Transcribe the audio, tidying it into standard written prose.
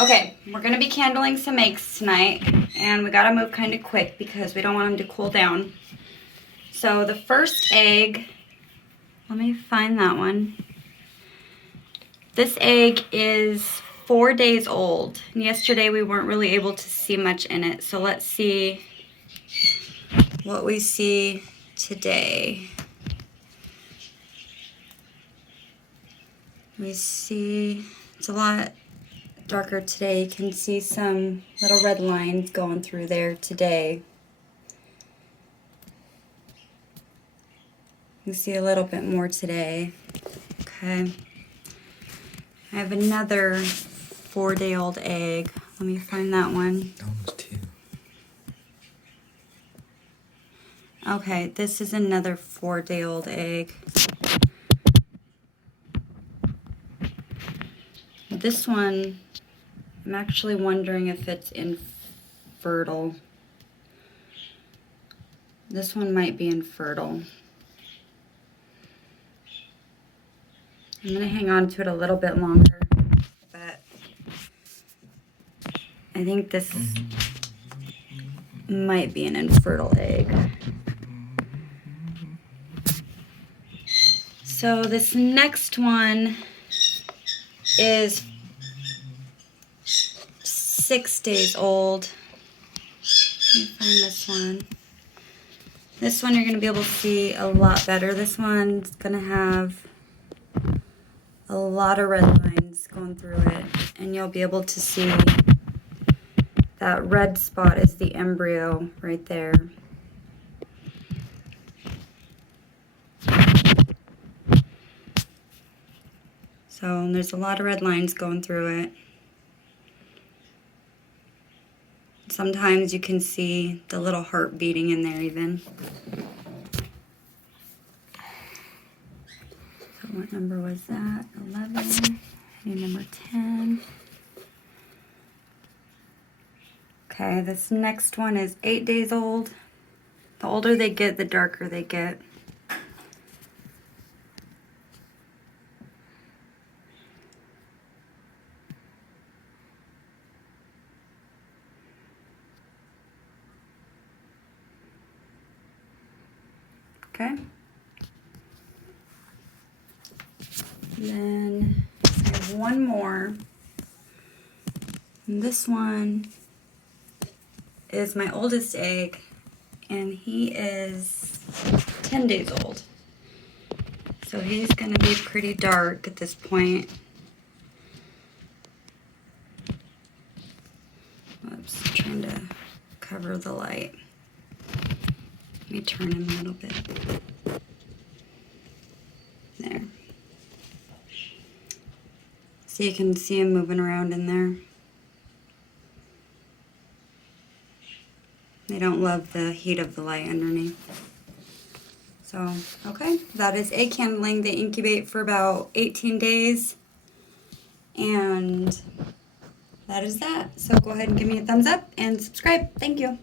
Okay, we're going to be candling some eggs tonight, and we got to move kind of quick because we don't want them to cool down. So the first egg, let me find that one. This egg is 4 days old, and yesterday we weren't really able to see much in it, so let's see what we see today. We see it's a lot darker today. You can see some little red lines going through there today. You see a little bit more today. Okay. I have another 4-day-old egg. Let me find that one. Almost 2. Okay, this is another 4-day-old egg. This one, I'm actually wondering if it's infertile. This one might be infertile. I'm going to hang on to it a little bit longer, but I think this might be an infertile egg. So this next one is 6 days old. Let me find this one. This one you're going to be able to see a lot better. This one's going to have a lot of red lines going through it, and you'll be able to see that red spot is the embryo right there. So there's a lot of red lines going through it. Sometimes you can see the little heart beating in there even. So what number was that? 11. And number 10. Okay, this next one is 8 days old. The older they get, the darker they get. Okay. Then I have one more. And this one is my oldest egg, and he is 10 days old. So he's going to be pretty dark at this point. Oops, I'm trying to cover the light. Let me turn him a little bit. There. So you can see him moving around in there. They don't love the heat of the light underneath. So, okay, that is egg candling. They incubate for about 18 days. And that is that. So go ahead and give me a thumbs up and subscribe. Thank you.